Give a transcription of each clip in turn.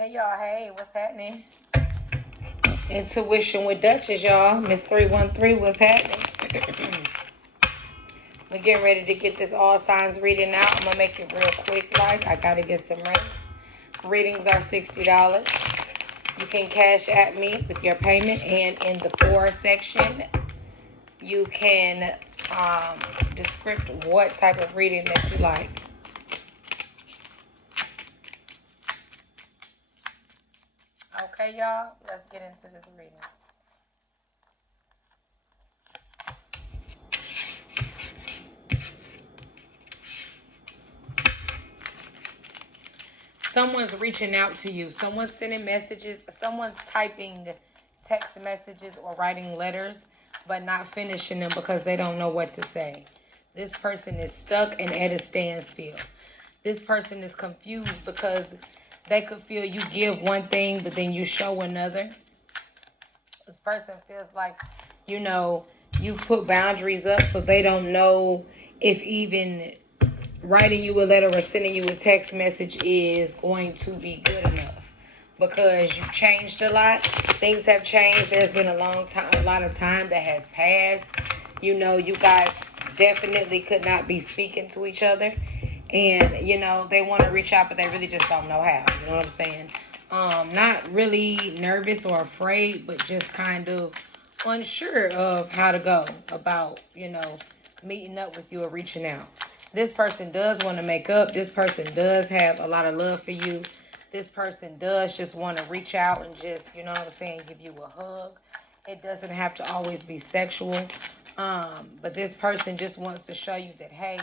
Hey y'all, hey, what's happening? Intuition with Duchess, y'all. Miss 313, what's happening? We're getting ready to get this all signs reading out. I'm gonna make it real quick, like I gotta get some rest. Readings are $60. You can cash at me with your payment, and in the for section, you can descript what type of reading that you like. Okay, y'all, let's get into this reading. Someone's reaching out to you. Someone's sending messages. Someone's typing text messages or writing letters, but not finishing them because they don't know what to say. This person is stuck and at a standstill. This person is confused because they could feel you give one thing, but then you show another. This person feels like, you put boundaries up, so they don't know if even writing you a letter or sending you a text message is going to be good enough, because you've changed a lot. Things have changed. There's been a lot of time that has passed. You guys definitely could not be speaking to each other, and they want to reach out, but they really just don't know how. You know what I'm saying? Not really nervous or afraid, but just kind of unsure of how to go about meeting up with you or reaching out. This person does want to make up. This person does have a lot of love for you. This person does just want to reach out and just, give you a hug. It doesn't have to always be sexual. But this person just wants to show you that, hey,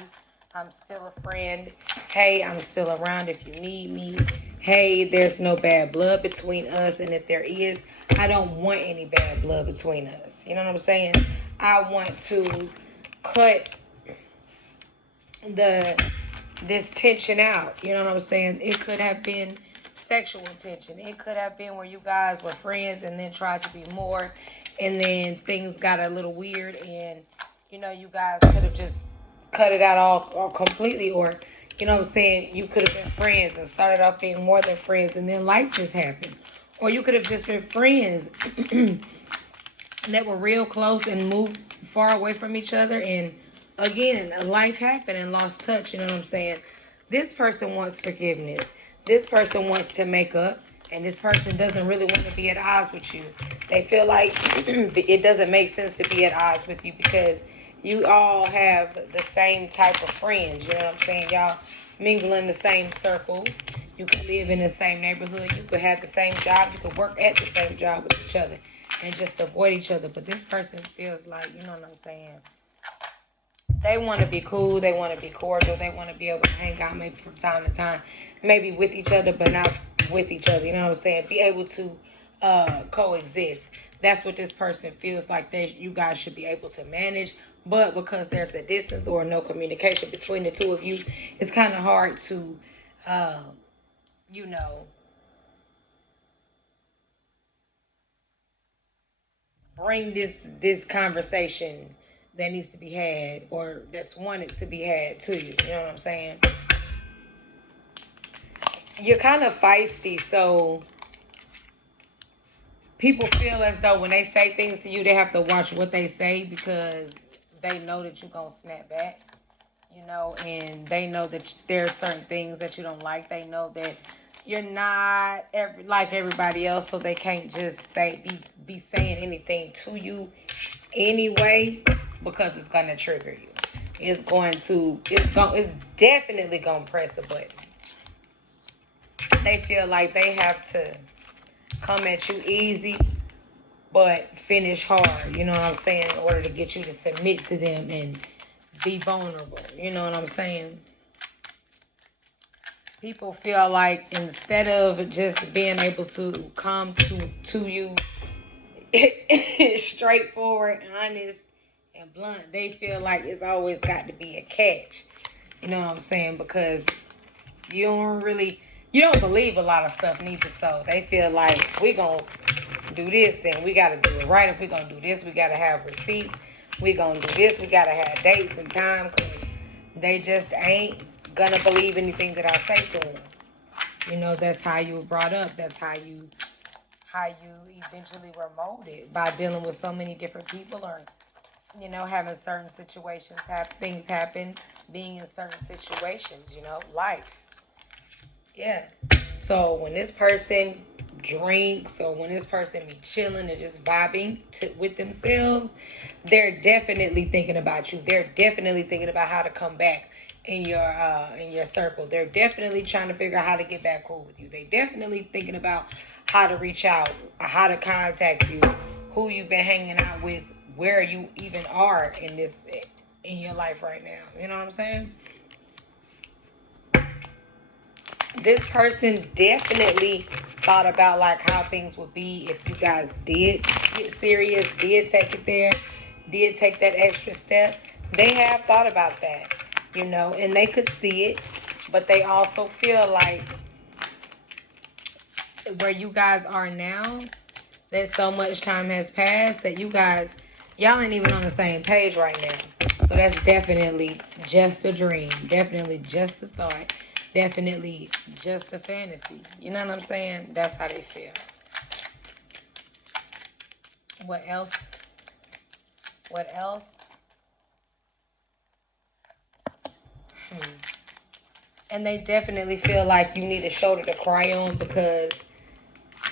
I'm still a friend. Hey, I'm still around if you need me. Hey, there's no bad blood between us. And if there is, I don't want any bad blood between us. You know what I'm saying? I want to cut this tension out. You know what I'm saying? It could have been sexual tension. It could have been where you guys were friends and then tried to be more, and then things got a little weird, and you guys could have just cut it out all completely, or you could have been friends and started off being more than friends, and then life just happened. Or you could have just been friends that were real close and moved far away from each other, and again, life happened and lost touch. You know what I'm saying? This person wants forgiveness. This person wants to make up. And this person doesn't really want to be at odds with you. They feel like it doesn't make sense to be at odds with you because you all have the same type of friends. You know what I'm saying? Y'all mingle in the same circles. You could live in the same neighborhood. You could have the same job. You could work at the same job with each other and just avoid each other. But this person feels like, you know what I'm saying? They want to be cool. They want to be cordial. They want to be able to hang out maybe from time to time, maybe with each other, but not with each other. You know what I'm saying? Be able to coexist. That's what this person feels like you guys should be able to manage. But because there's a distance or no communication between the two of you, it's kind of hard to, you know, bring this conversation that needs to be had or that's wanted to be had to you. You know what I'm saying? You're kind of feisty, so people feel as though when they say things to you, they have to watch what they say because they know that you're going to snap back, and they know that there's certain things that you don't like. They know that you're not like everybody else, so they can't just be saying anything to you anyway because it's going to trigger you. It's definitely going to press a button. They feel like they have to come at you easy but finish hard, you know what I'm saying, in order to get you to submit to them and be vulnerable, you know what I'm saying. People feel like instead of just being able to come to you straightforward, honest, and blunt, they feel like it's always got to be a catch, you know what I'm saying, because you don't believe a lot of stuff neither, so they feel like we gonna do this, then we gotta do it right. If we gonna do this, we gotta have receipts. We gonna do this, we gotta have dates and time, because they just ain't gonna believe anything that I say to them. You know, that's how you were brought up. That's how you eventually were molded by dealing with so many different people, or having certain situations things happen, being in certain situations, life. Yeah. So when this person drinks, or when this person be chilling and just vibing with themselves, they're definitely thinking about you. They're definitely thinking about how to come back in your circle. They're definitely trying to figure out how to get back cool with you. They definitely thinking about how to reach out, how to contact you, who you've been hanging out with, where you even are in your life right now. You know what I'm saying? This person definitely thought about like how things would be if you guys did get serious, did take it there, did take that extra step. They have thought about that, and they could see it, but they also feel like where you guys are now, that so much time has passed that y'all ain't even on the same page right now. So that's definitely just a dream, definitely just a thought, definitely just a fantasy. You know what I'm saying? That's how they feel. What else? What else? And they definitely feel like you need a shoulder to cry on, because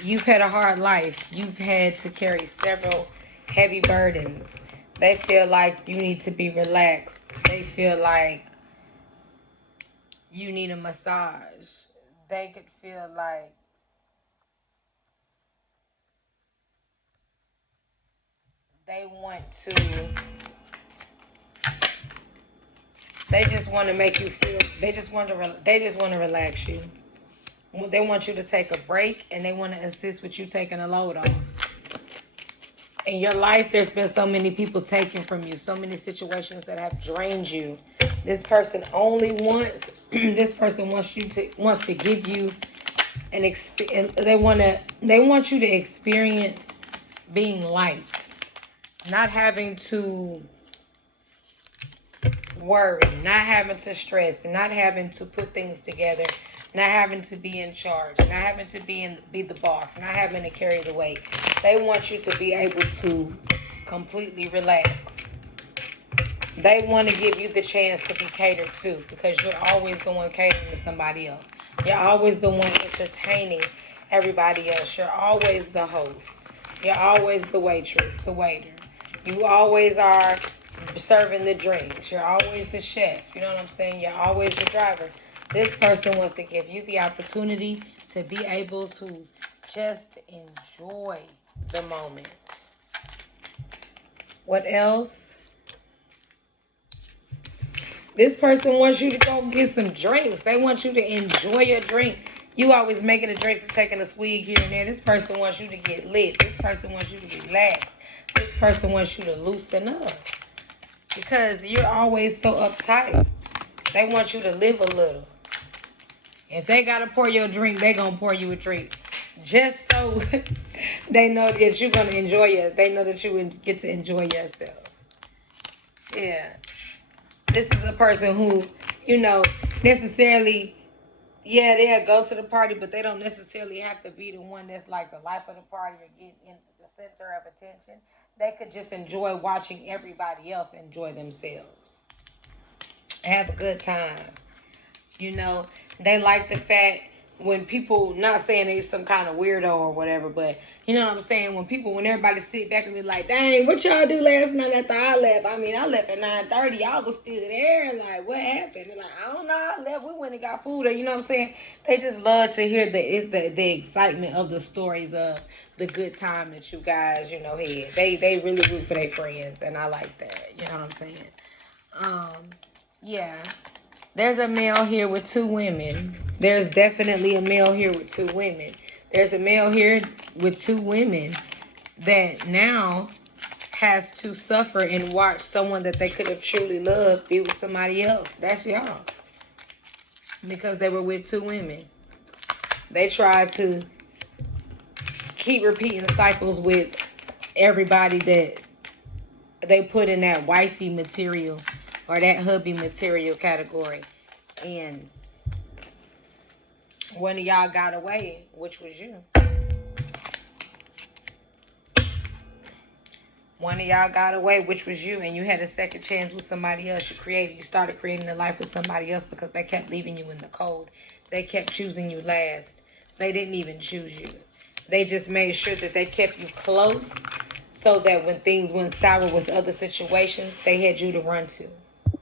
you've had a hard life. You've had to carry several heavy burdens. They feel like you need to be relaxed. They feel like you need a massage. They could feel like they want to, they just want to make you feel, they just want to relax you. They want you to take a break, and they want to assist with you taking a load off. In your life, there's been so many people taken from you, so many situations that have drained you. This person only wants this person wants to give you an experience. They want you to experience being light, not having to worry, not having to stress, not having to put things together, not having to be in charge, not having to be the boss, not having to carry the weight. They want you to be able to completely relax. They want to give you the chance to be catered to, because you're always the one catering to somebody else. You're always the one entertaining everybody else. You're always the host. You're always the waitress, the waiter. You always are serving the drinks. You're always the chef. You know what I'm saying? You're always the driver. This person wants to give you the opportunity to be able to just enjoy the moment. What else? This person wants you to go get some drinks. They want you to enjoy your drink. You always making the drinks and taking a swig here and there. This person wants you to get lit. This person wants you to relax. This person wants you to loosen up, because you're always so uptight. They want you to live a little. If they gotta pour you a drink, they gonna pour you a drink, just so they know that you're gonna enjoy it. They know that you get to enjoy yourself. Yeah, this is a person who, necessarily, yeah, they'll go to the party, but they don't necessarily have to be the one that's like the life of the party or get in the center of attention. They could just enjoy watching everybody else enjoy themselves, have a good time. They like the fact when people, not saying they some kind of weirdo or whatever, but you know what I'm saying, when everybody sit back and be like, dang, what y'all do last night after I left? I mean, I left at 9:30, y'all was still there, like, what happened? They're like, I don't know, I left, we went and got food, or you know what I'm saying? They just love to hear the excitement of the stories of the good time that you guys, had. They really root for their friends, and I like that, you know what I'm saying? Yeah. There's a male here with two women. There's definitely a male here with two women. There's a male here with two women that now has to suffer and watch someone that they could have truly loved be with somebody else. That's y'all. Because they were with two women. They tried to keep repeating cycles with everybody that they put in that wifey material or that hubby material category. And One of y'all got away, which was you. One of y'all got away, which was you, and you had a second chance with somebody else. You started creating a life with somebody else because they kept leaving you in the cold. They kept choosing you last. They didn't even choose you. They just made sure that they kept you close so that when things went sour with other situations, they had you to run to.